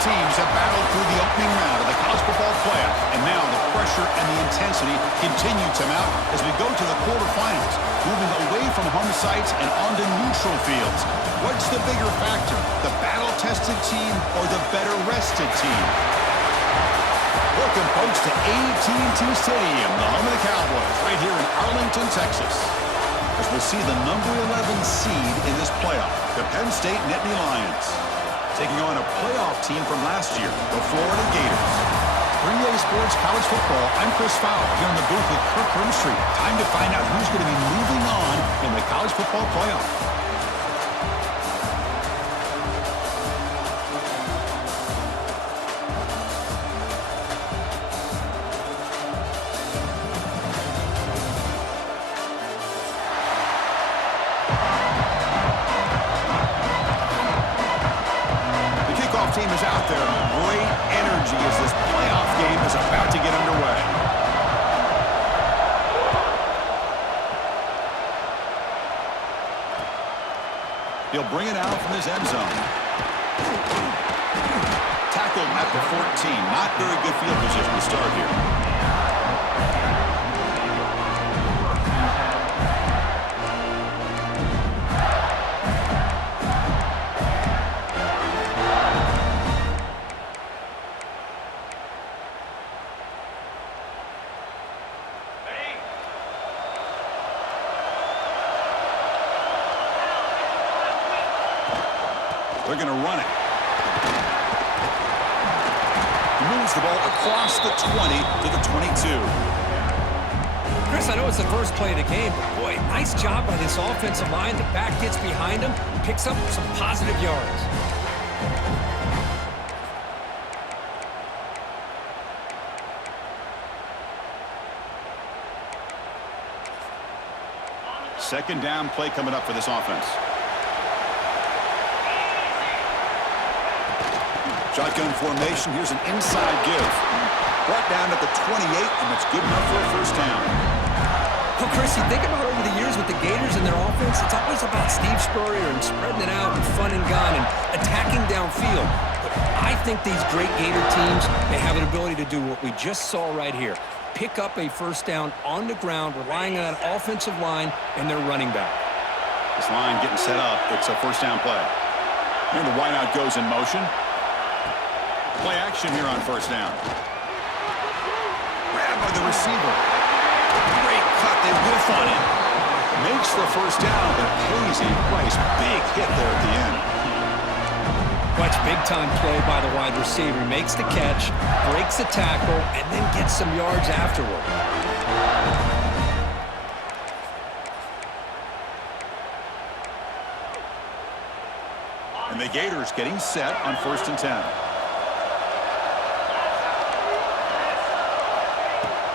teams have battled through the opening round of the college football playoff, and now the pressure and the intensity continue to mount as we go to the quarterfinals, moving away from home sites and onto neutral fields. What's the bigger factor, the battle-tested team or the better-rested team? Welcome, folks, to AT&T Stadium, the home of the Cowboys, right here in Arlington, Texas, as we'll see the number 11 seed in this playoff, the Penn State Nittany Lions, taking on a playoff team from last year, the Florida Gators. 3A Sports College Football, I'm Chris Fowler, here in the booth with Kirk Herbstreit. Time to find out who's going to be moving on in the college football playoff. Team is out there. Great energy as this playoff game is about to get underway. He'll bring it out from his end zone. Tackled at the 14. Not very good field position to start here. They're going to run it. He moves the ball across the 20 to the 22. Chris, I know it's the first play of the game, but boy, nice job by this offensive line. The back gets behind him, picks up some positive yards. Second down play coming up for this offense. Shotgun formation. Here's an inside give. Brought down at the 28, and that's good enough for a first down. Well, Chris, you think about over the years with the Gators and their offense, it's always about Steve Spurrier and spreading it out and fun and gun and attacking downfield. But I think these great Gator teams, they have an ability to do what we just saw right here. Pick up a first down on the ground, relying on that offensive line and their running back. This line getting set up. It's a first down play. And the wideout goes in motion. Play action here on first down. Grabbed by the receiver. Great cut. They whiff on him. Makes the first down, but pays a price. Big hit there at the end. Watch big-time play by the wide receiver. Makes the catch, breaks the tackle, and then gets some yards afterward. And the Gators getting set on 1st and 10.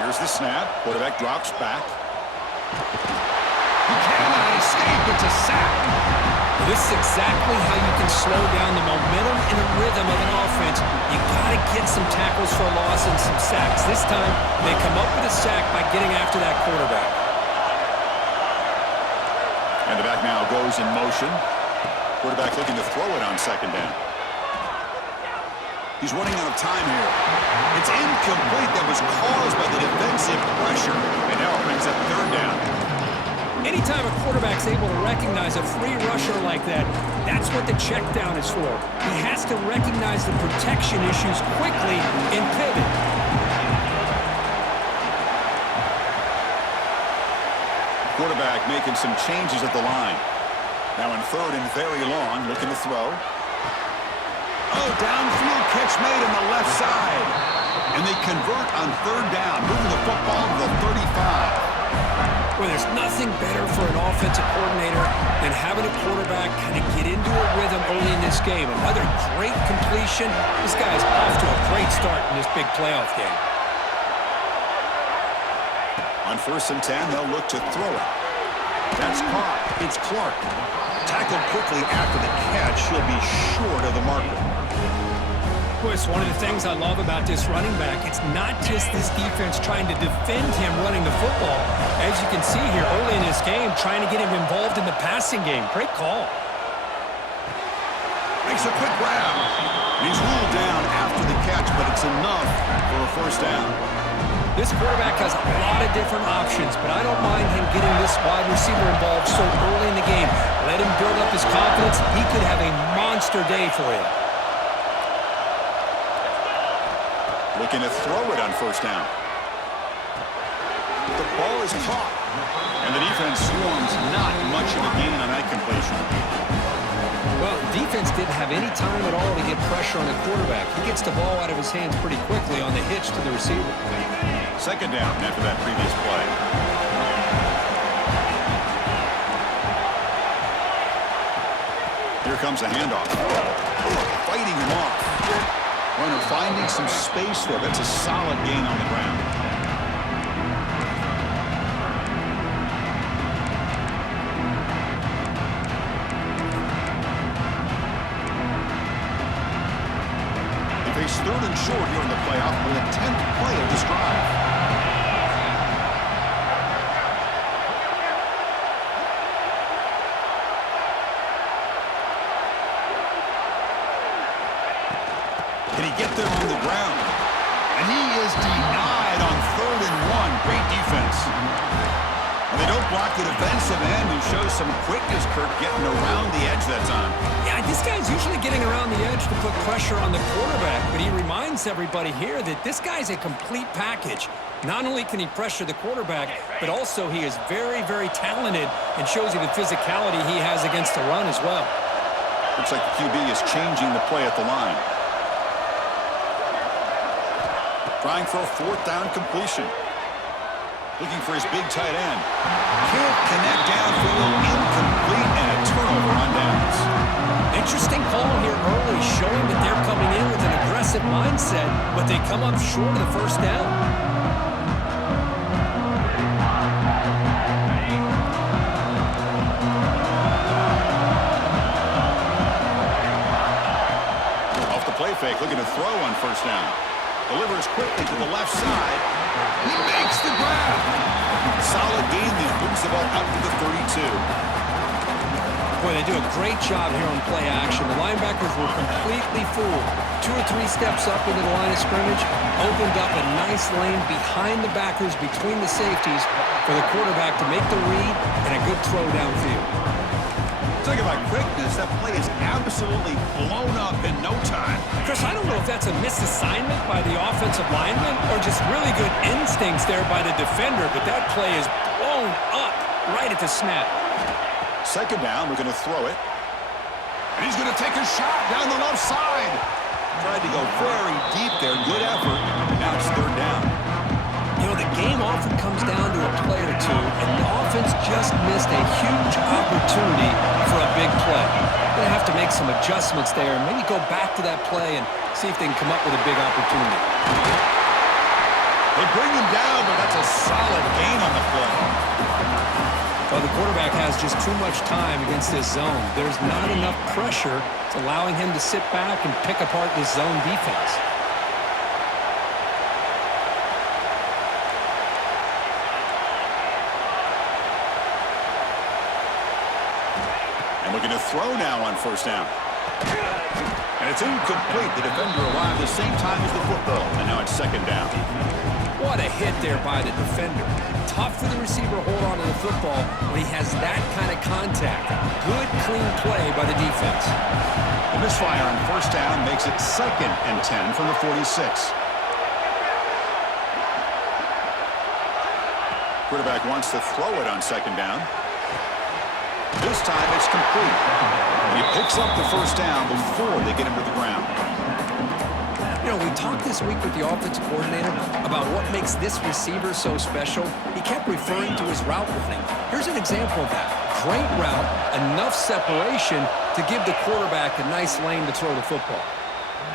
Here's the snap. Quarterback drops back. He cannot escape. It's a sack. This is exactly how you can slow down the momentum and the rhythm of an offense. You got to get some tackles for a loss and some sacks. This time, they come up with a sack by getting after that quarterback. And the back now goes in motion. Quarterback looking to throw it on second down. He's running out of time here. It's incomplete. That was caused by the defensive pressure. And now it brings up third down. Anytime a quarterback's able to recognize a free rusher like that, that's what the check down is for. He has to recognize the protection issues quickly and pivot. Quarterback making some changes at the line. Now in third and very long, looking to throw. Oh, downfield catch made on the left side. And they convert on third down, moving the football to the 35. Well, there's nothing better for an offensive coordinator than having a quarterback kind of get into a rhythm early in this game. Another great completion. This guy's off to a great start in this big playoff game. On 1st and 10, they'll look to throw it. That's caught. It's Clark. Tackled quickly after the catch. He'll be short of the marker. Boy, it's one of the things I love about this running back. It's not just this defense trying to defend him running the football. As you can see here early in this game, trying to get him involved in the passing game. Great call. Makes a quick grab. He's ruled down after the catch, but it's enough for a first down. This quarterback has a lot of different options, but I don't mind him getting this wide receiver involved so early in the game. Let him build up his confidence. He could have a monster day for you. Looking to throw it on first down. The ball is caught. And the defense swarms not much of a gain on that completion. Well, the defense didn't have any time at all to get pressure on the quarterback. He gets the ball out of his hands pretty quickly on the hitch to the receiver. Second down after that previous play. Here comes a handoff. Fighting him off. Runner finding some space there. That's a solid gain on the ground. They face third and short here in the playoff on the 10th play of this drive. Can he get there on the ground? And he is denied on 3rd and 1. Great defense. And they don't block the defensive end, who shows some quickness, Kirk, getting around the edge that time. Yeah, this guy's usually getting around the edge to put pressure on the quarterback, but he reminds everybody here that this guy's a complete package. Not only can he pressure the quarterback, but also he is very, very talented and shows you the physicality he has against the run as well. Looks like the QB is changing the play at the line. Trying for a 4th down completion. Looking for his big tight end. Can't connect downfield, incomplete, and a turnover on downs. Interesting call here early, showing that they're coming in with an aggressive mindset, but they come up short of the first down. Off the play fake, looking to throw on first down. Delivers quickly to the left side. He makes the grab. Solid gain there. Moves the ball up to the 32. Boy, they do a great job here on play action. The linebackers were completely fooled. 2 or 3 steps up into the line of scrimmage, opened up a nice lane behind the backers, between the safeties, for the quarterback to make the read and a good throw downfield. Talking about quickness, that play is absolutely blown up in no time. Chris, I don't know if that's a misassignment by the offensive lineman or just really good instincts there by the defender, but that play is blown up right at the snap. Second down, we're going to throw it. And he's going to take a shot down the left side. Tried to go very deep there. Good effort. Now it's 3rd down. You know, the game often comes down to a play or two, and the offense just missed a huge opportunity for a big play. They're going to have to make some adjustments there and maybe go back to that play and see if they can come up with a big opportunity. They bring him down, but that's a solid gain on the play. Well, the quarterback has just too much time against this zone. There's not enough pressure. It's allowing him to sit back and pick apart this zone defense. And looking to throw now on first down. And it's incomplete. The defender arrived the same time as the football. And now it's 2nd down. What a hit there by the defender. Tough for the receiver to hold on to the football when he has that kind of contact. Good, clean play by the defense. The misfire on first down makes it 2nd and 10 from the 46. Quarterback wants to throw it on 2nd down. This time it's complete. And he picks up the first down before they get him to the ground. You know, we talked this week with the offensive coordinator about what makes this receiver so special. He kept referring to his route running. Here's an example of that. Great route, enough separation to give the quarterback a nice lane to throw the football.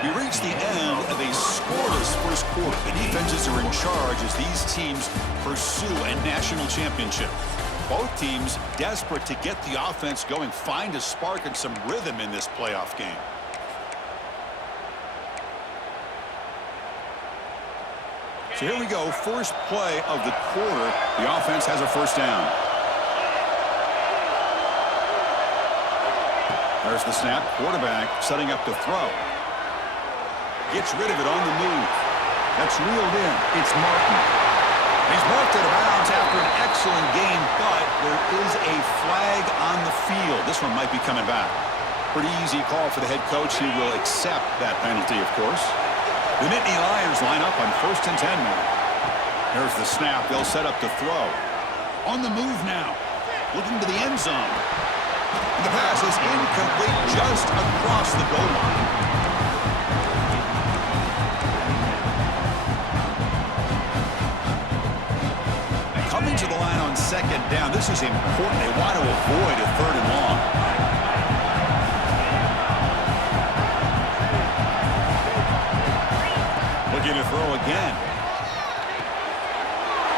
We reach the end of a scoreless first quarter. The defenses are in charge as these teams pursue a national championship. Both teams desperate to get the offense going, find a spark and some rhythm in this playoff game. So here we go, first play of the quarter. The offense has a first down. There's the snap. Quarterback setting up to throw. Gets rid of it on the move. That's reeled in. It's Martin. He's marked out of bounds after an excellent game, but there is a flag on the field. This one might be coming back. Pretty easy call for the head coach. He will accept that penalty, of course. The Nittany Lions line up on 1st and 10 now. Here's the snap. They'll set up to throw. On the move now. Looking to the end zone. The pass is incomplete just across the goal line. Coming to the line on 2nd down. This is important. They want to avoid a 3rd and long. Looking to throw again.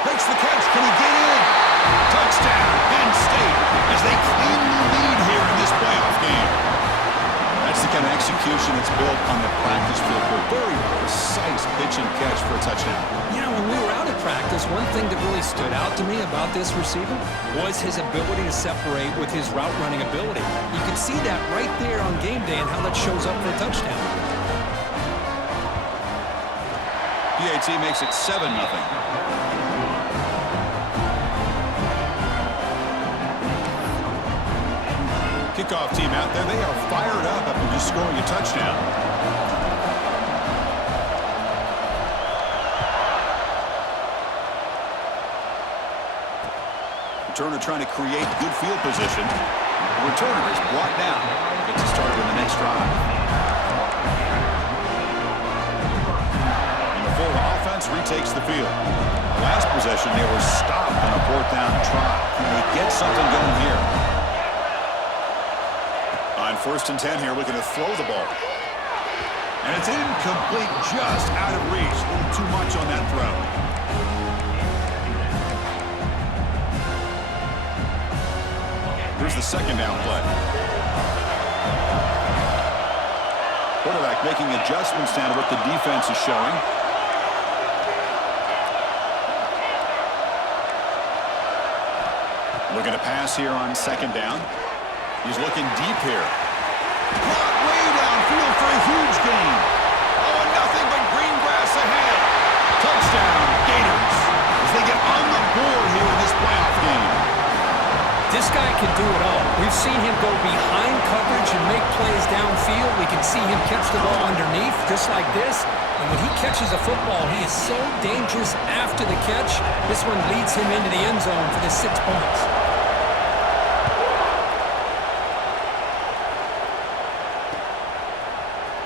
Makes the catch. Can he get in? Touchdown, Penn State, as they claim the lead here in this playoff game. That's the kind of execution that's built on the practice field. Very precise pitch and catch for a touchdown. You know, when we were out at practice, one thing that really stood out to me about this receiver was his ability to separate with his route running ability. You can see that right there on game day and how that shows up for a touchdown. PAT makes it 7-0. Kickoff team out there. They are fired up after just scoring a touchdown. Returner trying to create good field position. The returner is brought down. Gets us started in the next drive. And the Florida offense retakes the field. The last possession, they were stopped on a 4th down try. Can they get something going here? On 1st and 10 here, looking to throw the ball. And it's incomplete, just out of reach. A little too much on that throw. Here's the 2nd down play. Quarterback making adjustments down to what the defense is showing. Looking to pass here on 2nd down. He's looking deep here. Caught way downfield for a huge gain. Oh, nothing but green grass ahead. Touchdown, Gators, as they get on the board here in this playoff game. This guy can do it all. We've seen him go behind coverage and make plays downfield. We can see him catch the ball underneath, just like this. And when he catches a football, he is so dangerous after the catch. This one leads him into the end zone for the 6 points.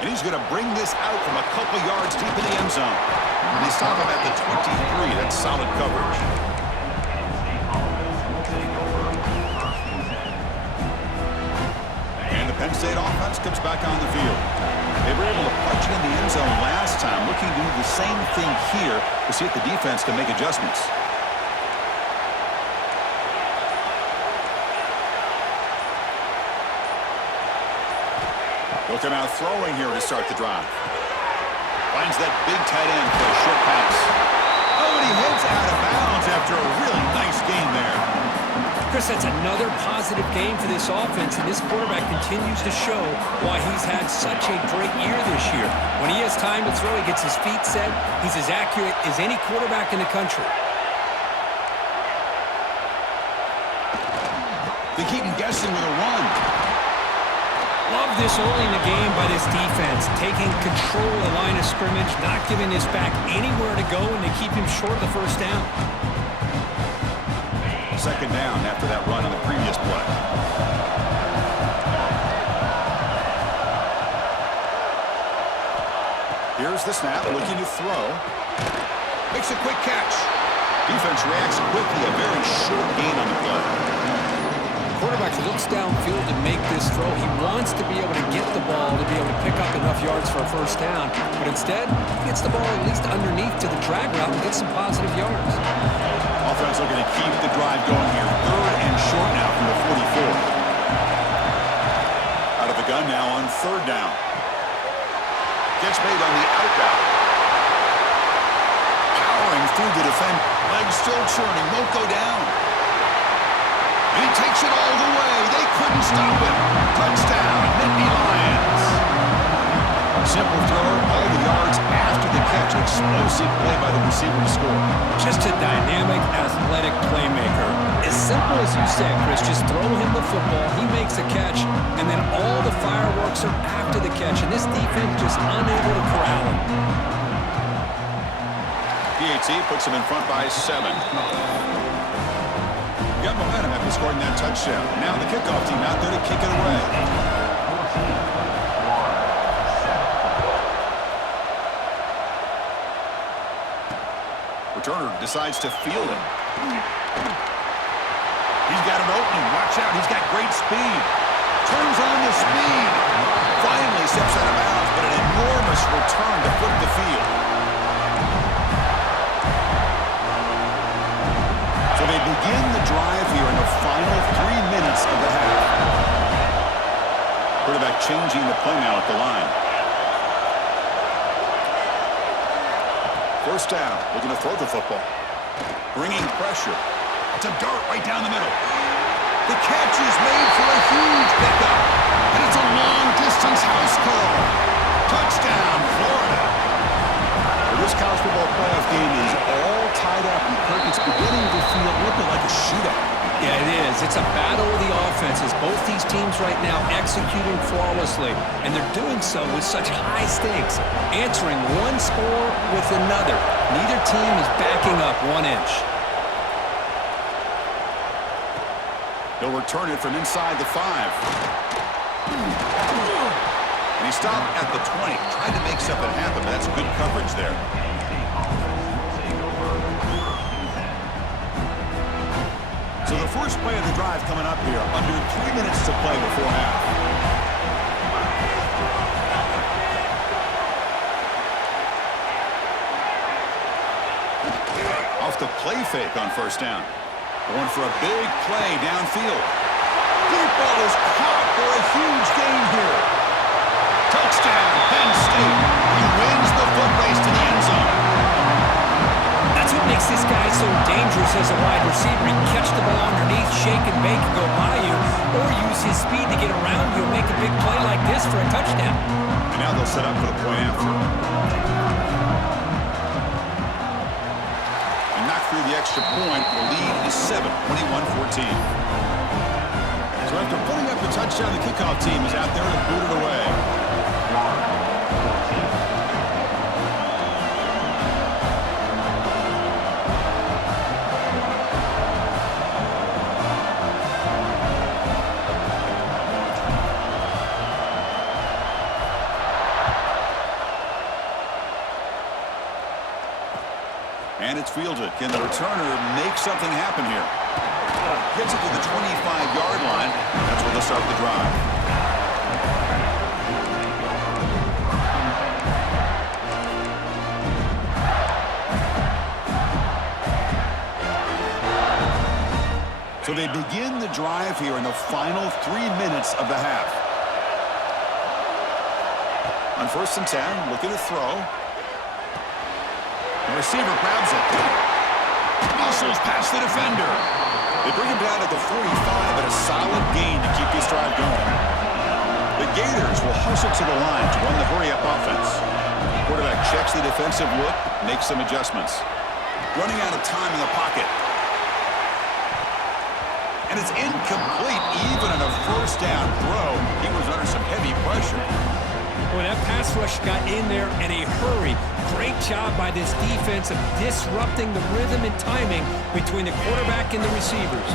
And he's going to bring this out from a couple yards deep in the end zone. And they stop him at the 23. That's solid coverage. And the Penn State offense comes back on the field. They were able to punch it in the end zone last time. Looking to do the same thing here to see if the defense can make adjustments. Looking out throwing here to start the drive. Finds that big tight end for a short pass. Oh, and he heads out of bounds after a really nice game there. Chris, that's another positive game for this offense, and this quarterback continues to show why he's had such a great year this year. When he has time to throw, he gets his feet set. He's as accurate as any quarterback in the country. They keep him guessing with a run. Love this early in the game by this defense, taking control of the line of scrimmage, not giving this back anywhere to go, and they keep him short of the 1st down. 2nd down after that run on the previous play. Here's the snap, looking to throw. Makes a quick catch. Defense reacts quickly, a very short gain on the play. Quarterback looks downfield to make this throw. He wants to be able to get the ball to be able to pick up enough yards for a 1st down. But instead, he gets the ball at least underneath to the drag route and gets some positive yards. Offense looking to keep the drive going here. 3rd and short now from the 44. Out of the gun now on 3rd down. Gets made on the out route. Powering through the defense. Legs still churning. Won't go down. And he takes it all the way. They couldn't stop him. Touchdown. simple throw, all the yards after the catch. An explosive play by the receiver to score. Just a dynamic, athletic playmaker. As simple as you said, Chris, just throw him the football, he makes a catch, and then all the fireworks are after the catch, and this defense just unable to corral him. PAT puts him in front by 7. Got momentum after scoring that touchdown. Now the kickoff team out there to kick it away. Returner decides to field it. He's got an opening. Watch out. He's got great speed. Turns on the speed. Finally steps out of bounds, but an enormous return to flip the field. So they begin the drive here in the final 3 minutes of the half. Quarterback changing the play now at the line. First down, looking to throw the football. Bringing pressure. It's a dart right down the middle. The catch is made for a huge pickup. And it's a long-distance house call. Touchdown, Florida. Well, this college football playoff game is all tied up. And Kirk, it's beginning to feel a little bit like a shootout. Yeah, it is. It's a battle of the offenses. Both these teams right now executing flawlessly, and they're doing so with such high stakes, answering one score with another. Neither team is backing up 1 inch. He'll return it from inside the 5. And he stopped at the 20. Tried to make something happen, but that's good coverage there. So the first play of the drive coming up here. Under 3 minutes to play before half. Off the play fake on first down. Going for a big play downfield. Deep ball is caught for a huge gain here. Touchdown, Penn State. He wins the foot race to the end zone. That's what makes this guy so dangerous as a wide receiver. He can catch the ball underneath, shake and bake, and go by you, or use his speed to get around you and make a big play like this for a touchdown. And now they'll set up for the point after. And knock through the extra point. The lead is 7, 21-14. So after putting up the touchdown, the kickoff team is out there to boot it away. And it's fielded. Can the returner make something happen here? Gets it to the 25-yard line. That's where they'll start the drive. So they begin the drive here in the final 3 minutes of the half. On 1st and 10, looking to throw. The receiver grabs it. Muscles past the defender. They bring him down at the 45, but a solid gain to keep this drive going. The Gators will hustle to the line to run the hurry-up offense. Quarterback checks the defensive look, makes some adjustments. Running out of time in the pocket. And it's incomplete, even on a first down throw. He was under some heavy pressure. Boy, that pass rush got in there in a hurry. Great job by this defense of disrupting the rhythm and timing between the quarterback and the receivers.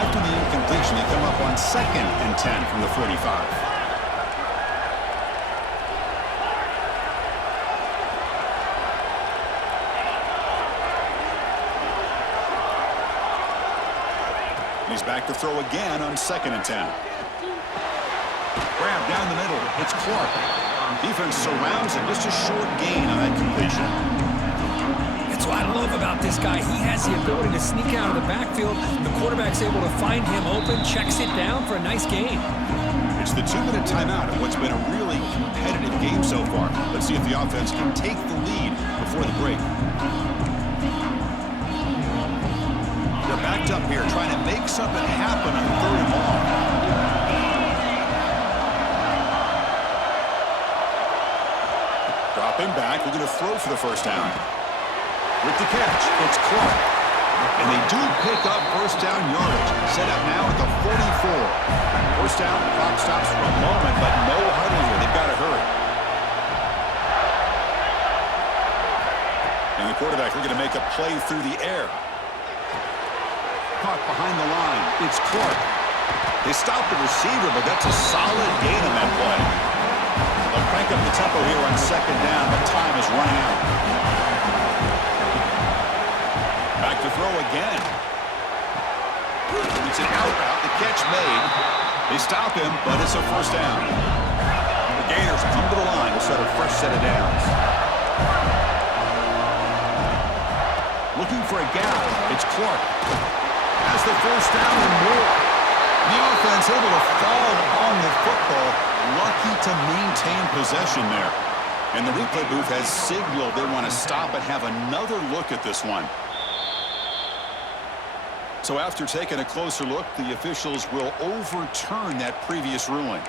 After the incompletion, they come up on 2nd and 10 from the 45. He's back to throw again on 2nd and 10. Grab down the middle. It's Clark. Defense surrounds him. Just a short gain on that completion. That's what I love about this guy. He has the ability to sneak out of the backfield. The quarterback's able to find him open, checks it down for a nice gain. It's the 2-minute timeout of what's been a really competitive game so far. Let's see if the offense can take the lead before the break. They're backed up here, trying to make something happen on 3rd and long. Dropping back, looking to throw for the first down. With the catch, it's Clark. And they do pick up first down yardage. Set up now at the 44. First down, clock stops for a moment, but no huddle here. They've got to hurry. And the quarterback looking to make a play through the air. Caught behind the line. It's Clark. They stop the receiver, but that's a solid gain on that play. They'll crank up the tempo here on second down, but time is running out. Back to throw again. It's an out route. The catch made. They stop him, but it's a first down. The Gators come to the line to set a fresh set of downs. Looking for a gap. It's Clark. Has the first down and more. The offense able to fall on the football. Lucky to maintain possession there. And the replay booth has signaled they want to stop and have another look at this one. So after taking a closer look, the officials will overturn that previous ruling.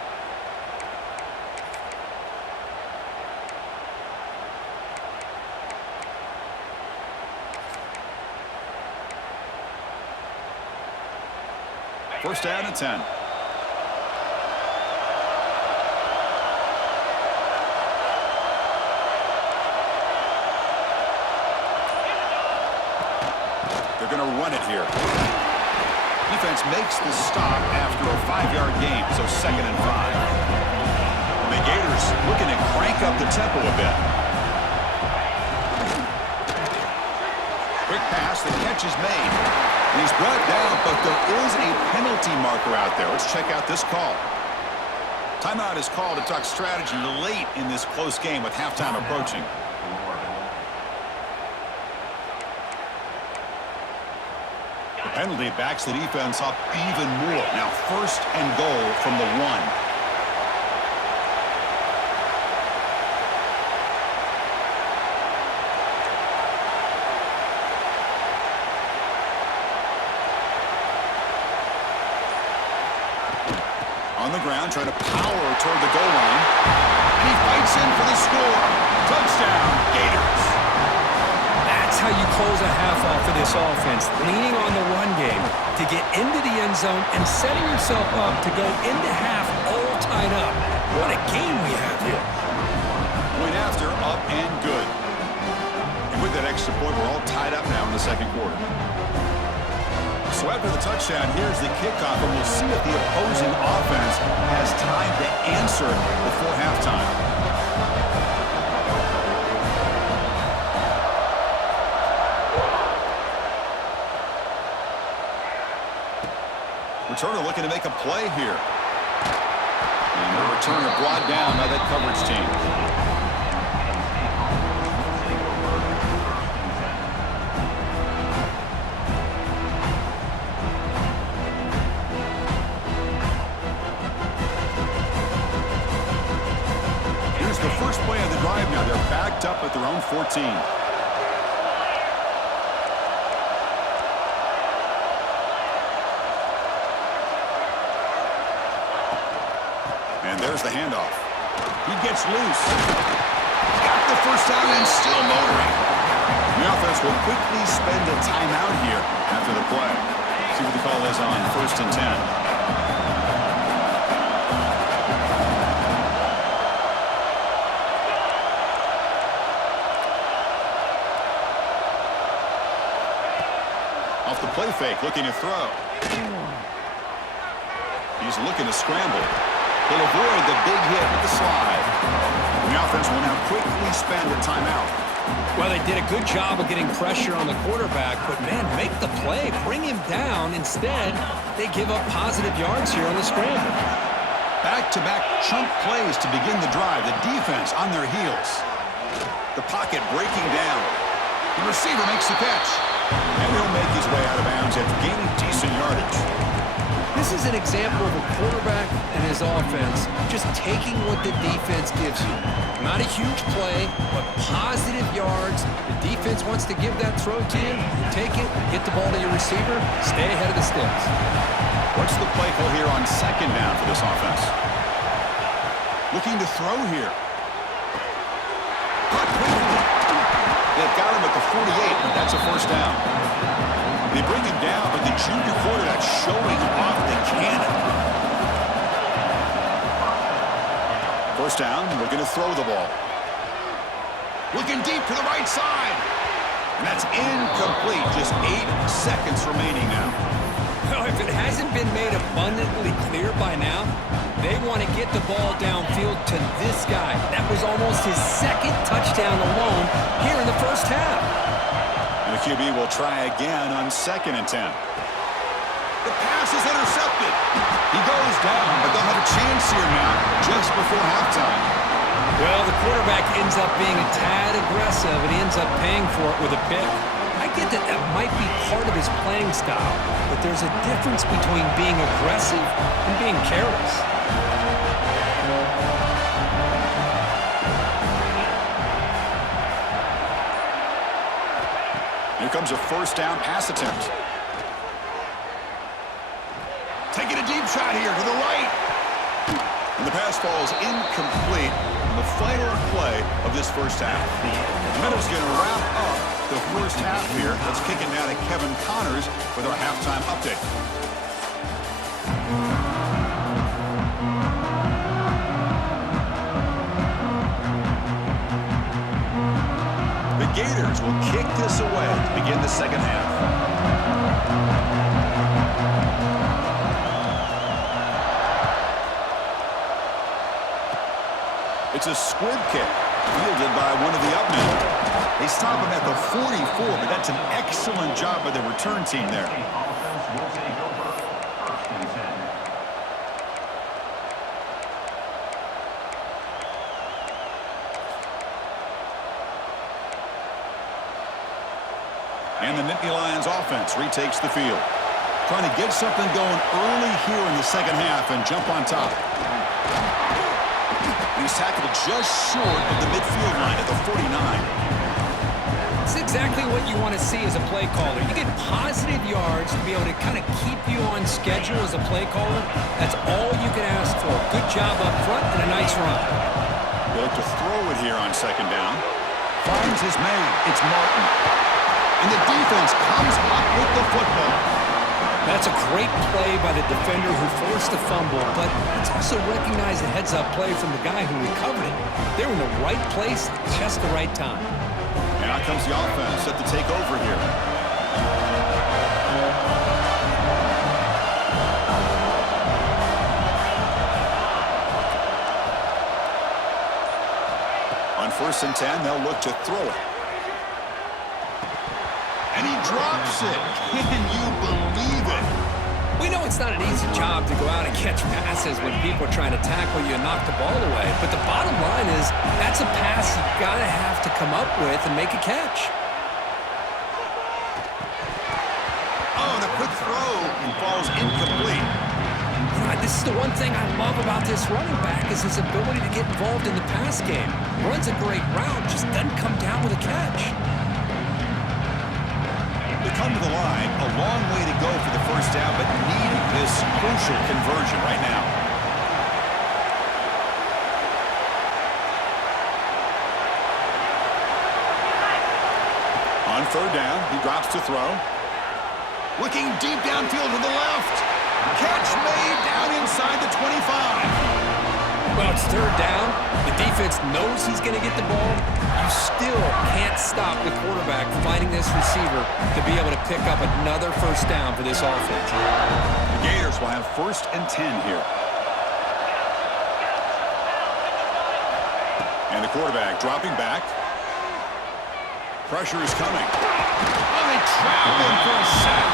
First down and 10. They're going to run it here. Defense makes the stop after a 5-yard gain, so 2nd and 5. And the Gators looking to crank up the tempo a bit. Quick pass, the catch is made. He's brought down, but there is a penalty marker out there. Let's check out this call. Timeout is called to talk strategy late in this close game with halftime approaching. The penalty backs the defense up even more. Now 1st and goal from the 1. On the ground, trying to power toward the goal line. And he fights in for the score. Touchdown, Gators. That's how you close a half off of this offense, leaning on the run game to get into the end zone and setting yourself up to go into half all tied up. What a game we have here. Point after, up and good. And with that extra point, we're all tied up now in the second quarter. So after the touchdown, here's the kickoff, and we'll see if the opposing offense has time to answer before halftime. Returner looking to make a play here. And the returner brought down by that coverage team. The first play of the drive now. They're backed up at their own 14. And there's the handoff. He gets loose. Got the first down and still motoring. The offense will quickly spend a timeout here after the play. See what the call is on 1st and 10. Off the play fake, looking to throw. He's looking to scramble. He'll avoid the big hit with the slide. The offense will now quickly spend a timeout. Well, they did a good job of getting pressure on the quarterback, but, man, make the play. Bring him down. Instead, they give up positive yards here on the scramble. Back-to-back chunk plays to begin the drive. The defense on their heels. The pocket breaking down. The receiver makes the catch. And he'll make his way out of bounds after gaining decent yardage. This is an example of a quarterback and his offense just taking what the defense gives you. Not a huge play, but positive yards. The defense wants to give that throw to you. You take it, get the ball to your receiver, stay ahead of the sticks. What's the play call here on 2nd down for this offense? Looking to throw here. They've got him at the 48, but that's a first down. They bring him down, but the junior quarterback showing off the cannon. First down, looking to throw the ball. Looking deep to the right side. And that's incomplete. Just 8 seconds remaining now. Well, if it hasn't been made abundantly clear by now, they want to get the ball downfield to this guy. That was almost his second touchdown alone here in the first half. And the QB will try again on 2nd and 10. The pass is intercepted. He goes down, but they'll have a chance here now just before halftime. Well, the quarterback ends up being a tad aggressive, and he ends up paying for it with a pick. I get that that might be part of his playing style, but there's a difference between being aggressive and being careless. Here comes a first down pass attempt. Taking a deep shot here to the right. And the pass falls incomplete in the final play of this first half. The Meadows going to wrap up the first half here. Let's kick it now to Kevin Connors with our halftime update. The Gators will kick this away to begin the second half. It's a squib kick, fielded by one of the upmen. They stop him at the 44, but that's an excellent job by the return team there. And the Nittany Lions offense retakes the field. Trying to get something going early here in the second half and jump on top. He's tackled just short of the midfield line at the 49. It's exactly what you want to see as a play caller. You get positive yards to be able to kind of keep you on schedule as a play caller. That's all you can ask for. Good job up front and a nice run. They look to throw it here on second down. Finds his man. It's Martin. And the defense comes up with the football. That's a great play by the defender who forced the fumble, but it's also recognized a heads-up play from the guy who recovered it. They're in the right place at just the right time. And out comes the offense set to take over here. On 1st and 10, they'll look to throw it. And he drops it. Can you believe it? We know it's not an easy job to go out and catch passes when people are trying to tackle you and knock the ball away. But the bottom line is that's a pass you've got to have to come up with and make a catch. Oh, and a quick throw and falls incomplete. This is the one thing I love about this running back is his ability to get involved in the pass game. Runs a great route, just doesn't come down with a catch. They come to the line, a long way to go for the first down, but needing this crucial conversion right now. On 3rd down, he drops to throw. Looking deep downfield to the left. Catch made down inside the 25. Well, it's 3rd down. The defense knows he's going to get the ball. You still can't stop the quarterback finding this receiver to be able to pick up another first down for this offense. The Gators will have 1st and 10 here. And the quarterback dropping back. Pressure is coming. Oh, they trap him for a sack.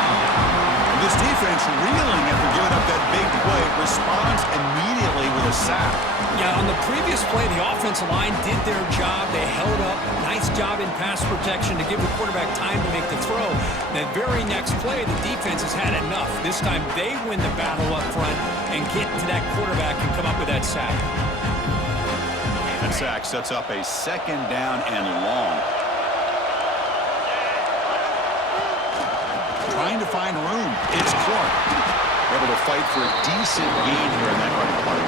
This defense reeling after giving up that big play, responds immediately with a sack. Yeah, on the previous play, the offensive line did their job. They held up. Nice job in pass protection to give the quarterback time to make the throw. That very next play, the defense has had enough. This time they win the battle up front and get to that quarterback and come up with that sack. That sack sets up a 2nd down and long. Trying to find room. It's Clark. Able to fight for a decent gain here in that running play.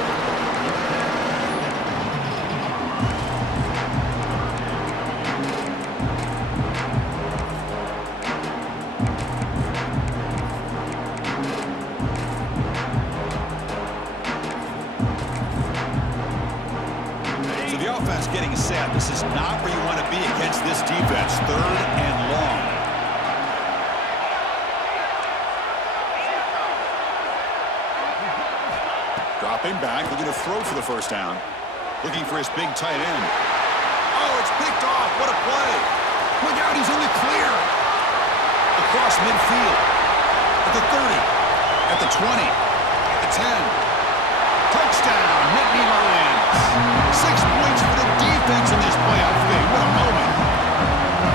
said, this is not where you want to be against this defense. 3rd and long. Dropping back, looking to throw for the first down. Looking for his big tight end. Oh, it's picked off. What a play. Look out, he's in the clear. Across midfield. At the 30. At the 20. At the 10. Touchdown, Nittany Lions. 6 points for the defense in this playoff game. What a moment.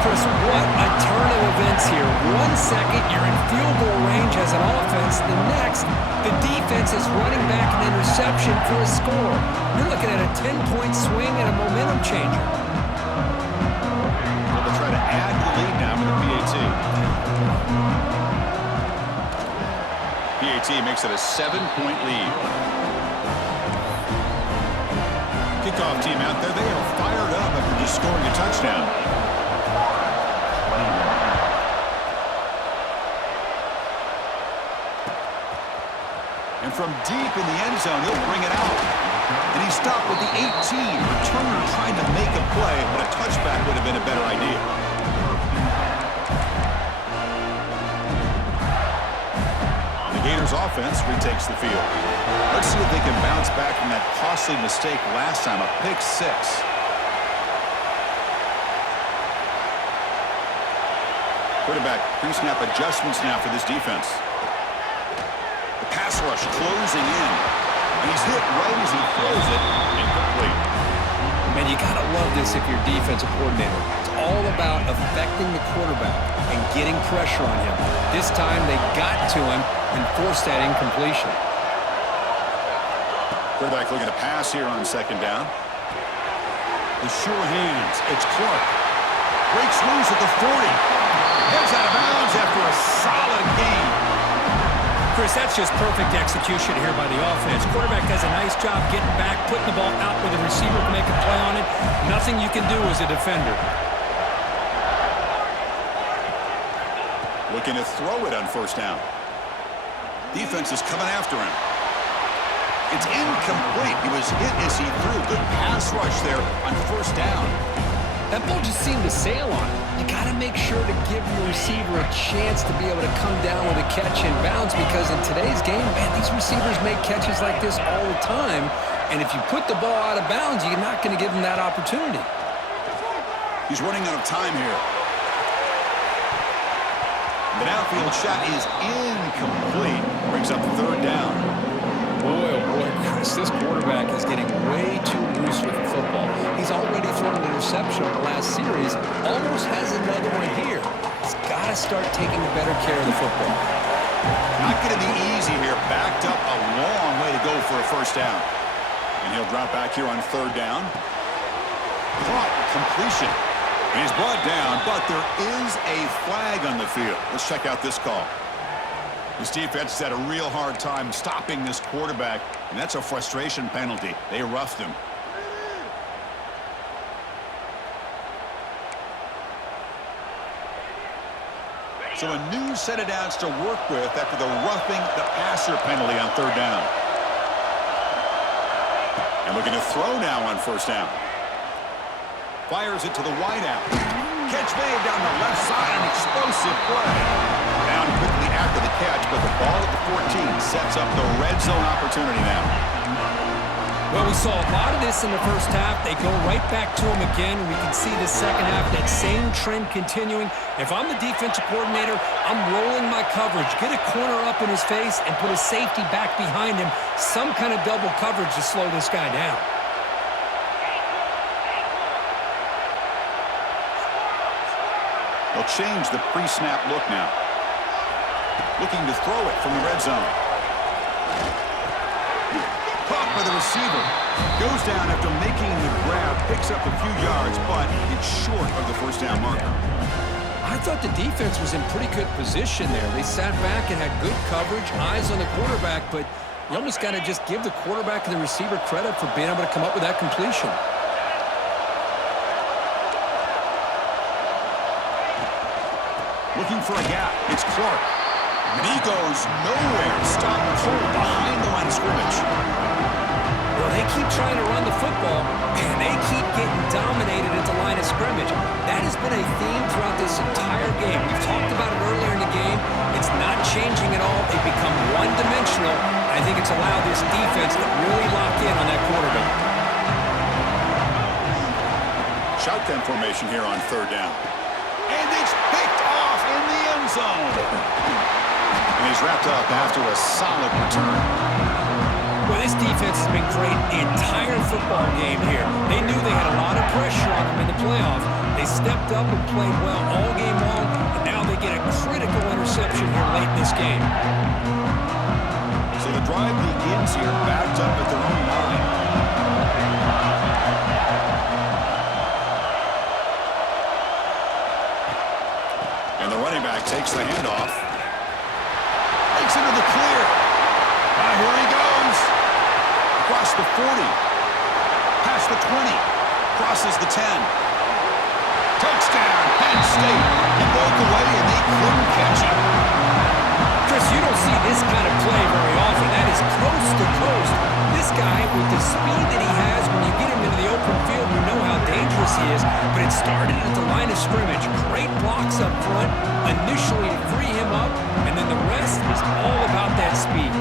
Chris, what a turn of events here. 1 second, you're in field goal range as an offense. The next, the defense is running back an interception for a score. You're looking at a 10-point swing and a momentum changer. Well, they'll try to add the lead now with the PAT. PAT makes it a 7-point lead. Kickoff team out there, they are fired up after just scoring a touchdown. And from deep in the end zone, he'll bring it out. And he stopped with the 18. Returner trying to make a play, but a touchback would have been a better idea. The Gators offense retakes the field. Let's see if they can bounce back from that costly mistake last time, a pick 6. Quarterback pre-snap adjustments now for this defense. The pass rush closing in. And he's hit right as he throws it. Incomplete. Man, you got to love this if you're defensive coordinator. It's all about affecting the quarterback and getting pressure on him. This time they got to him and forced that incompletion. Quarterback looking to pass here on 2nd down. The sure hands. It's Clark. Breaks loose at the 40. Heads out of bounds after a solid game. Chris, that's just perfect execution here by the offense. Quarterback does a nice job getting back, putting the ball out where the receiver can make a play on it. Nothing you can do as a defender. Looking to throw it on 1st down. Defense is coming after him. It's incomplete. He was hit as he threw. Good pass rush there on 1st down. That ball just seemed to sail on it. You got to make sure to give your receiver a chance to be able to come down with a catch in bounds, because in today's game, man, these receivers make catches like this all the time. And if you put the ball out of bounds, you're not going to give them that opportunity. He's running out of time here. The downfield shot is incomplete. Brings up 3rd down. Boy, oh boy, Chris, this quarterback is getting way too loose with the football. He's already thrown an interception in the last series. Almost has another one here. He's got to start taking better care of the football. Not going to be easy here. Backed up a long way to go for a 1st down. And he'll drop back here on 3rd down. Caught. Completion. And he's brought down, but there is a flag on the field. Let's check out this call. This defense has had a real hard time stopping this quarterback, and that's a frustration penalty. They roughed him. So a new set of downs to work with after the roughing the passer penalty on 3rd down. And looking to throw now on 1st down. Fires it to the wideout. Catch made down the left side, an explosive play. Down quickly after the catch, but the ball at the 14 sets up the red zone opportunity now. Well, we saw a lot of this in the first half. They go right back to him again, and we can see the second half, that same trend continuing. If I'm the defensive coordinator, I'm rolling my coverage. Get a corner up in his face and put a safety back behind him. Some kind of double coverage to slow this guy down. They'll change the pre-snap look now. Looking to throw it from the red zone. Caught by the receiver. Goes down after making the grab. Picks up a few yards, but it's short of the 1st down marker. I thought the defense was in pretty good position there. They sat back and had good coverage, eyes on the quarterback, but you almost got to just give the quarterback and the receiver credit for being able to come up with that completion. Looking for a gap. It's Clark. And he goes nowhere. Stopped cold behind the line of scrimmage. Well, they keep trying to run the football, and they keep getting dominated defense to really lock in on that quarterback. Shotgun formation here on third down. And it's picked off in the end zone. And he's wrapped up after a solid return. Well, this defense has been great the entire football game here. They knew they had a lot of pressure on them in the playoffs. They stepped up and played well all game long, and now they get a critical interception here late in this game. So the drive begins here backed up at their own line. And the running back takes the handoff. Takes into the clear. Here he goes. Across the 40. Past the 20. Crosses the 10. Touchdown, Penn State. He broke away and they couldn't catch him. Chris, you don't see this kind of play very often. That is coast to coast. This guy, with the speed that he has, when you get him into the open field, you know how dangerous he is. But it started at the line of scrimmage. Great blocks up front, initially to free him up, and then the rest is all about that speed.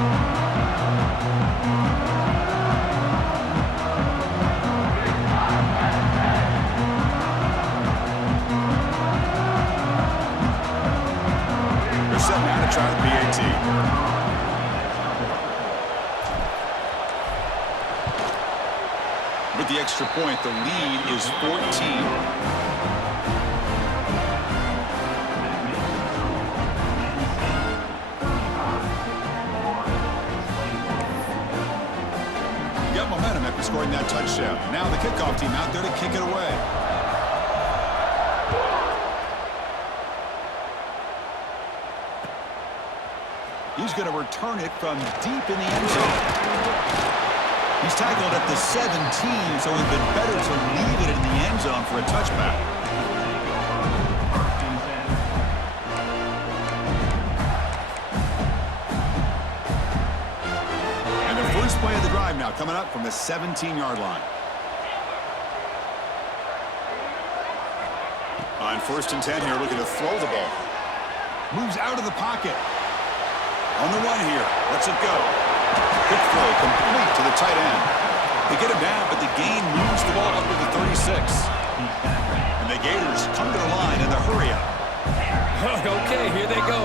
Try the PAT. With the extra point, the lead is 14. Got momentum after scoring that touchdown. Now the kickoff team out there to kick it away. He's going to return it from deep in the end zone. He's tackled at the 17, so it would have been better to leave it in the end zone for a touchback. And the first play of the drive now coming up from the 17-yard line. On 1st and 10 here, looking to throw the ball. Moves out of the pocket. On the run here. Lets it go. Quick throw complete to the tight end. They get him down, but the gain moves the ball up to the 36. And the Gators come to the line in the hurry up. Okay, here they go.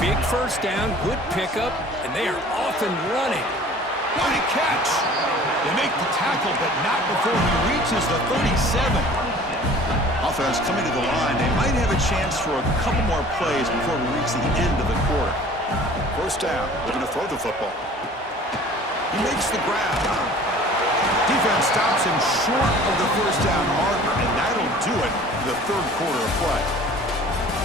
Big first down, good pickup, and they are off and running. What a catch! They make the tackle, but not before he reaches the 37. Offense coming to the line. They might have a chance for a couple more plays before we reach the end of the quarter. First down, looking to throw the football. He makes the grab. Defense stops him short of the first down marker, and that'll do it for the third quarter of play.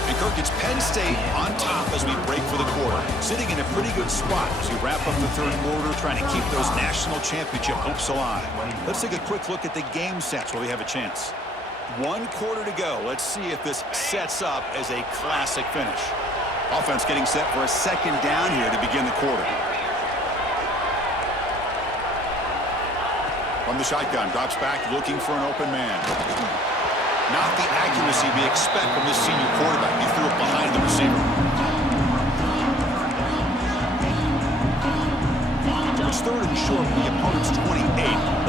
And Kirk, it's Penn State on top as we break for the quarter. Sitting in a pretty good spot as we wrap up the third quarter, trying to keep those national championship hopes alive. Let's take a quick look at the game sets where we have a chance. 1 quarter to go. Let's see if this sets up as a classic finish. Offense getting set for a second down here to begin the quarter. From the shotgun, drops back looking for an open man. Not the accuracy we expect from this senior quarterback. He threw it behind the receiver. So it's 3rd and short from the opponent's 28.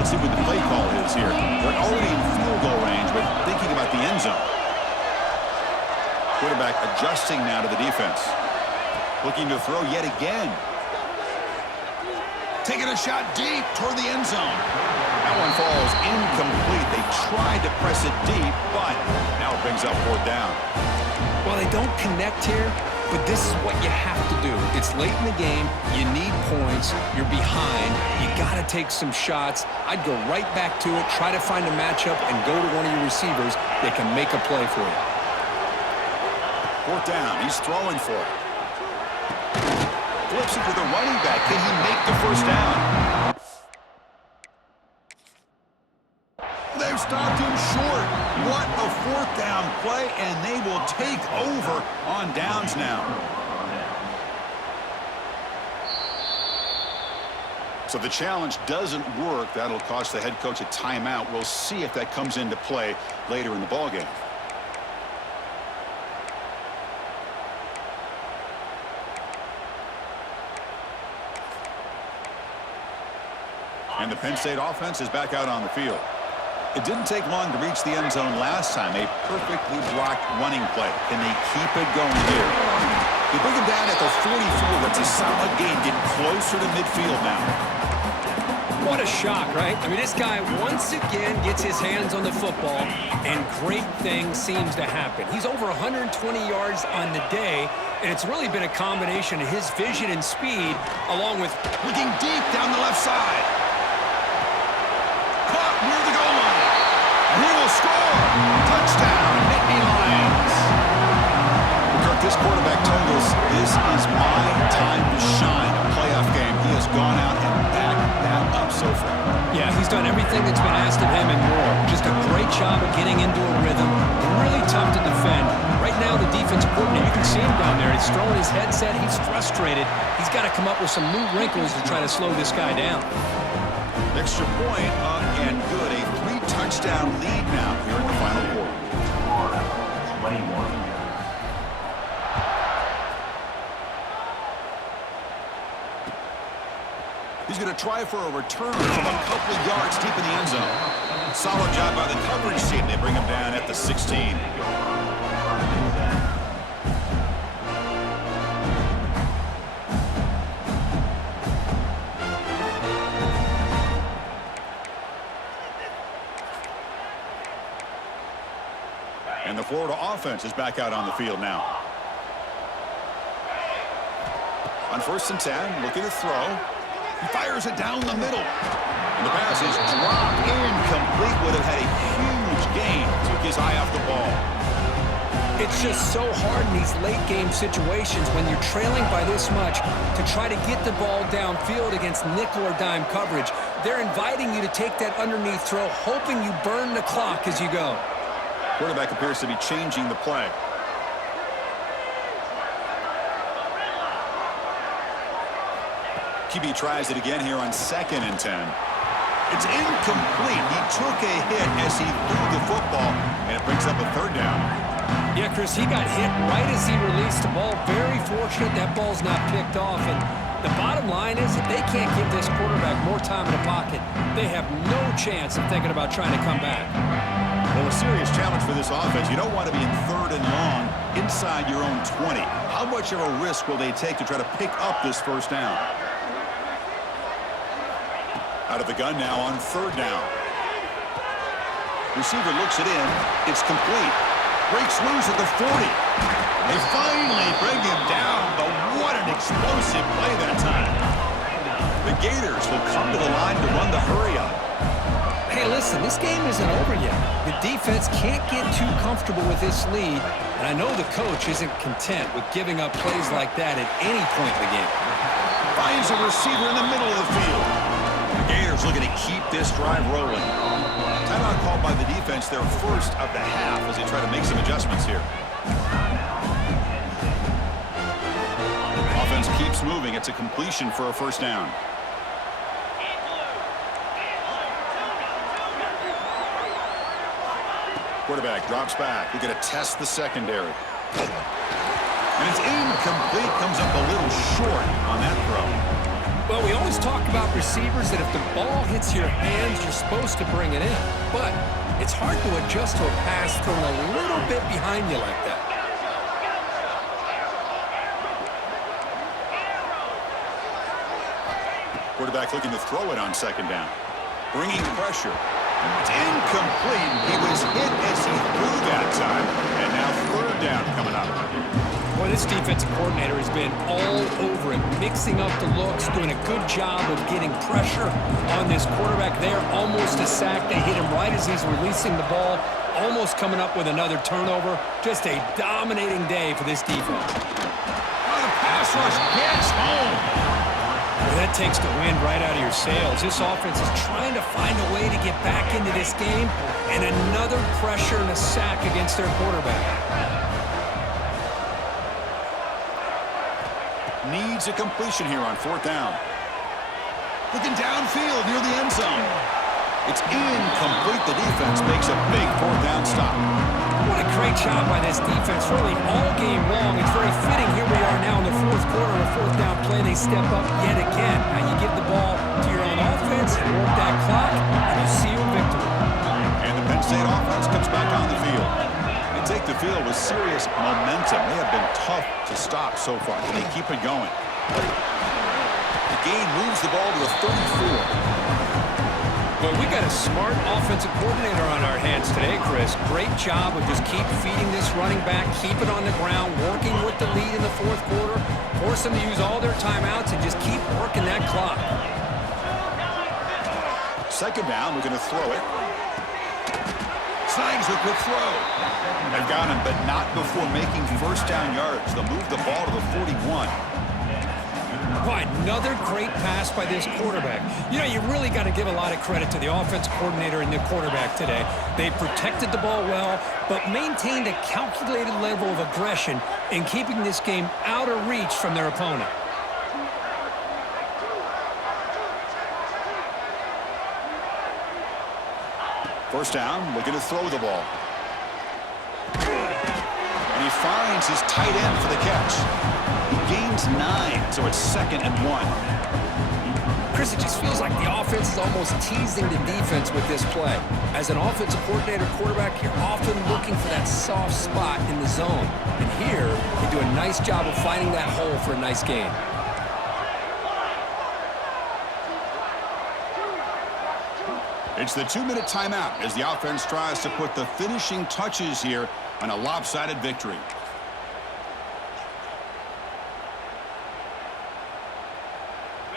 Let's see what the play call is here. They're already in field goal range, but thinking about the end zone. Quarterback adjusting now to the defense. Looking to throw yet again. Taking a shot deep toward the end zone. That one falls incomplete. They tried to press it deep, but now it brings up 4th down. Well, they don't connect here, but this is what you have to do. It's late in the game. You need points. You're behind. You got to take some shots. I'd go right back to it, try to find a matchup, and go to one of your receivers that can make a play for you. 4th down. He's throwing for it. Flips it to the running back. Can he make the first down? They've stopped him short. What a 4th down play, and they will take over on downs now. So the challenge doesn't work. That'll cost the head coach a timeout. We'll see if that comes into play later in the ballgame. And the Penn State offense is back out on the field. It didn't take long to reach the end zone last time. A perfectly blocked running play. Can they keep it going here? They bring him down at the 44. That's a solid gain. Getting closer to midfield now. What a shock, right? I mean, this guy once again gets his hands on the football, and great things seems to happen. He's over 120 yards on the day, and it's really been a combination of his vision and speed, along with looking deep down the left side. Caught near the goal line. And he will score. Touchdown, Nittany Lions. Kirk, this quarterback told us this is my time to shine. A playoff game. He has gone out and backed that up so far. Yeah, he's done everything that's been asked of him and more. Just a great job of getting into a rhythm. Really tough to defend. Right now, the defensive coordinator, you can see him down there. He's throwing his headset. He's frustrated. He's got to come up with some new wrinkles to try to slow this guy down. Extra point up and good. A 3-touchdown lead now here in the final quarter. 21. He's going to try for a return from a couple of yards deep in the end zone. Solid job by the coverage team. They bring him down at the 16. And the Florida offense is back out on the field now. On 1st and 10, looking to throw. He fires it down the middle. And the pass is dropped incomplete. Would have had a huge gain. Took his eye off the ball. It's just so hard in these late-game situations when you're trailing by this much to try to get the ball downfield against nickel or dime coverage. They're inviting you to take that underneath throw, hoping you burn the clock as you go. Quarterback appears to be changing the play. QB tries it again here on 2nd and 10. It's incomplete. He took a hit as he threw the football, and it brings up a 3rd down. Yeah, Chris, he got hit right as he released the ball. Very fortunate that ball's not picked off. And the bottom line is if they can't give this quarterback more time in the pocket, they have no chance of thinking about trying to come back. Well, a serious challenge for this offense. You don't want to be in 3rd and long inside your own 20. How much of a risk will they take to try to pick up this 1st down? Out of the gun now on 3rd down. Receiver looks it in. It's complete. Breaks loose at the 40. They finally bring him down, but what an explosive play that time. The Gators will come to the line to run the hurry up. Hey, listen, this game isn't over yet. The defense can't get too comfortable with this lead, and I know the coach isn't content with giving up plays like that at any point in the game. Finds a receiver in the middle of the field. The Gators looking to keep this drive rolling. Timeout called by the defense, their 1st of the half, as they try to make some adjustments here. Offense keeps moving. It's a completion for a 1st down. Quarterback drops back. We're going to test the secondary. And it's incomplete. Comes up a little short on that throw. Well, we always talk about receivers that if the ball hits your hands, you're supposed to bring it in. But it's hard to adjust to a pass thrown a little bit behind you like that. Quarterback looking to throw it on 2nd down. Bringing pressure. It's incomplete. He was hit as he threw that time. And now 3rd down coming up. Boy, this defensive coordinator has been all over it, mixing up the looks, doing a good job of getting pressure on this quarterback there. Almost a sack. They hit him right as he's releasing the ball, almost coming up with another turnover. Just a dominating day for this defense. Oh, the pass rush gets home. Well, that takes the wind right out of your sails. This offense is trying to find a way to get back into this game, and another pressure and a sack against their quarterback. Needs a completion here on 4th down. Looking downfield near the end zone. It's incomplete. The defense makes a big 4th down stop. What a great job by this defense, really all game long. It's very fitting. Here we are now in the 4th quarter, a 4th down play. They step up yet again. Now you give the ball to your own offense, and more the field with serious momentum. They have been tough to stop so far. Can they keep it going? The gain moves the ball to the 34. Well, we got a smart offensive coordinator on our hands today, Chris. Great job of just keep feeding this running back, keep it on the ground, working with the lead in the fourth quarter, force them to use all their timeouts, and just keep working that clock. Second down, we're going to throw it. Snides a quick throw. They've got him, but not before making first down yards. They'll move the ball to the 41. Boy, another great pass by this quarterback. You know, you really got to give a lot of credit to the offensive coordinator and the quarterback today. They protected the ball well, but maintained a calculated level of aggression in keeping this game out of reach from their opponent. First down, we're going to throw the ball. And he finds his tight end for the catch. He gains 9, so it's 2nd and 1. Chris, it just feels like the offense is almost teasing the defense with this play. As an offensive coordinator quarterback, you're often looking for that soft spot in the zone. And here, they do a nice job of finding that hole for a nice gain. It's the 2-minute timeout as the offense tries to put the finishing touches here on a lopsided victory.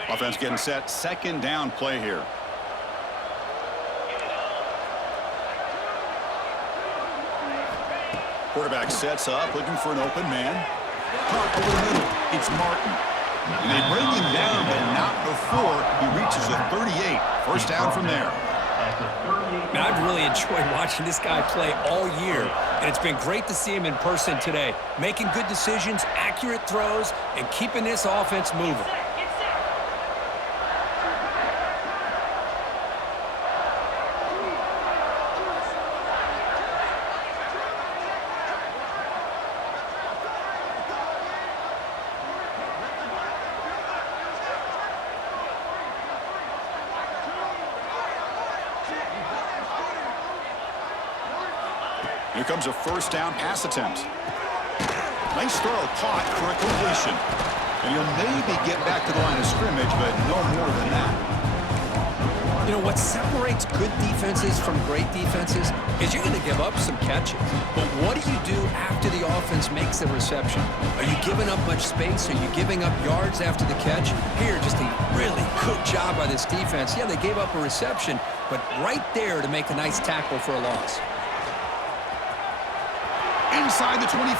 Offense getting set. Second down play here. Quarterback sets up, looking for an open man. Caught over the middle. It's Martin. And they bring him down, but not before he reaches the 38. First down from there. Man, I've really enjoyed watching this guy play all year, and it's been great to see him in person today, making good decisions, accurate throws, and keeping this offense moving. Here comes a first down pass attempt. Nice throw, caught for a completion. And he'll maybe get back to the line of scrimmage, but no more than that. You know, what separates good defenses from great defenses is you're going to give up some catches. But what do you do after the offense makes the reception? Are you giving up much space? Are you giving up yards after the catch? Here, just a really good job by this defense. Yeah, they gave up a reception, but right there to make a nice tackle for a loss. Inside the 25.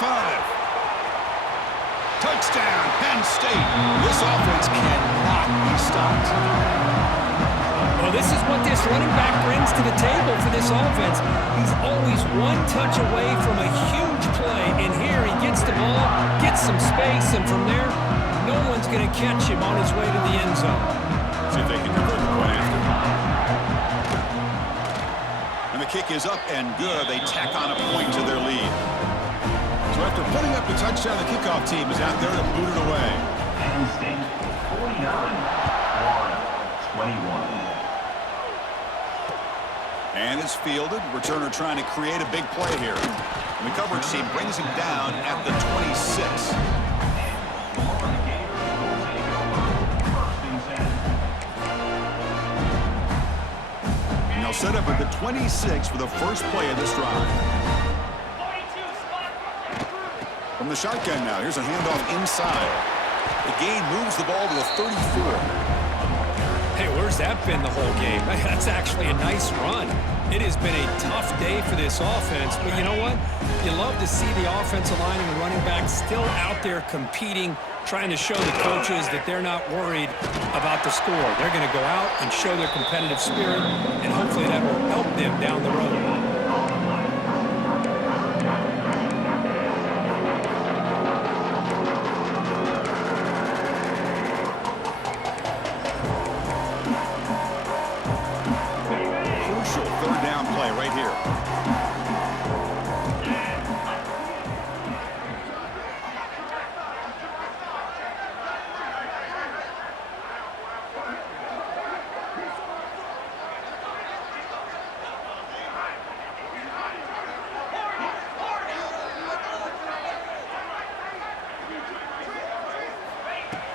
Touchdown, Penn State. This offense cannot be stopped. Well, this is what this running back brings to the table for this offense. He's always one touch away from a huge play. And here he gets the ball, gets some space, and from there, no one's going to catch him on his way to the end zone. See if they can convert the point after. And the kick is up and good. They tack on a point to their lead. So after putting up the touchdown, the kickoff team is out there to boot it away. Penn State 49, Florida 21. And it's fielded. Returner trying to create a big play here. And the coverage team brings him down at the 26. And they'll set up at the 26 for the first play of this drive. From the shotgun now, here's a handoff inside. The gain moves the ball to the 34. Hey, where's that been the whole game? That's actually a nice run. It has been a tough day for this offense, but you know what? You love to see the offensive line and the running back still out there competing, trying to show the coaches that they're not worried about the score. They're going to go out and show their competitive spirit, and hopefully that will help them down the road.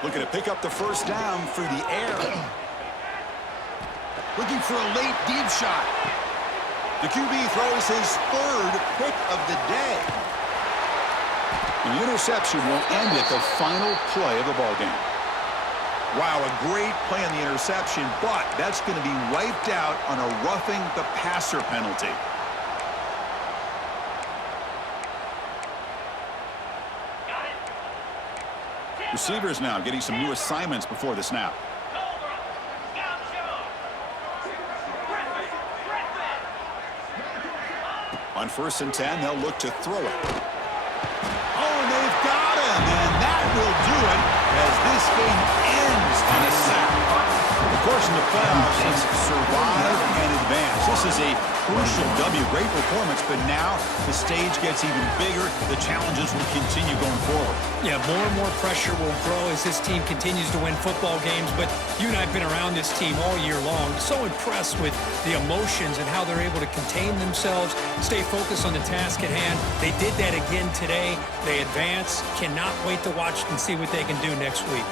Looking to pick up the first down through the air. Looking for a late deep shot. The QB throws his third pick of the day. The interception will end at the final play of the ballgame. Wow, a great play on the interception, but that's going to be wiped out on a roughing the passer penalty. Receivers now getting some new assignments before the snap. On 1st and 10, they'll look to throw it. Oh, and they've got him, and that will do it as this game ends on a sack. Of course, in the playoffs, it's survive and advance. This is a crucial W. Great performance, but now the stage gets even bigger. The challenges will continue going forward. Yeah, more and more pressure will grow as this team continues to win football games, but you and I have been around this team all year long. So impressed with the emotions and how they're able to contain themselves, stay focused on the task at hand. They did that again today. They advance. Cannot wait to watch and see what they can do next week.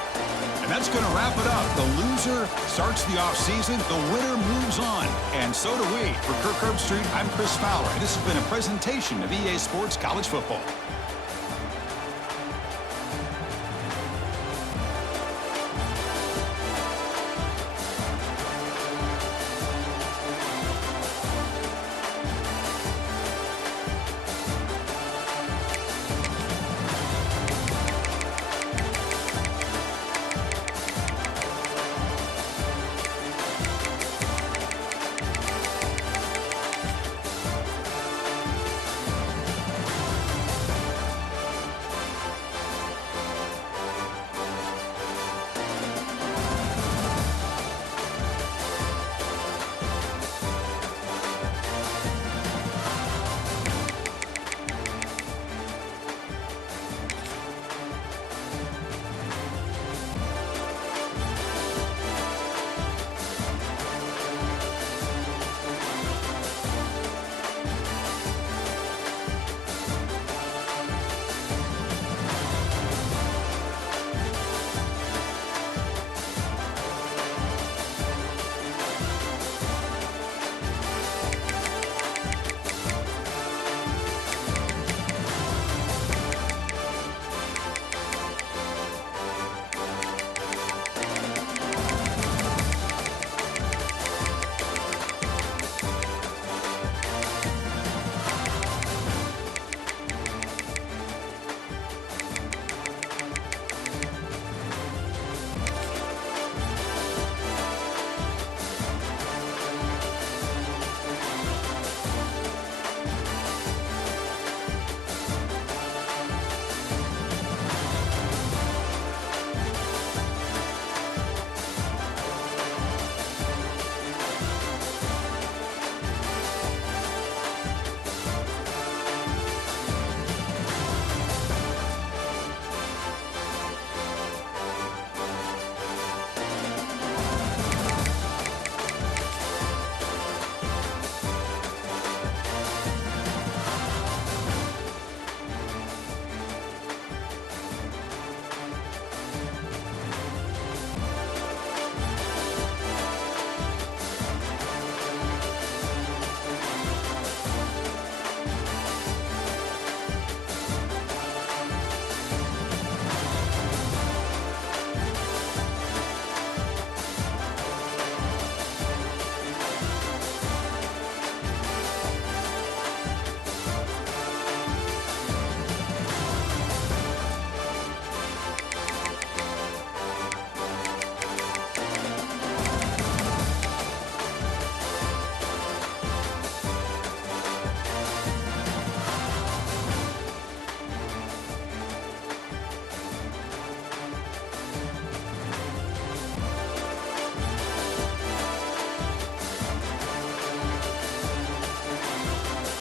And that's going to wrap it up. The loser starts the offseason. The winner moves on. And so do we. For Kirk Herbstreit, I'm Chris Fowler. And this has been a presentation of EA Sports College Football.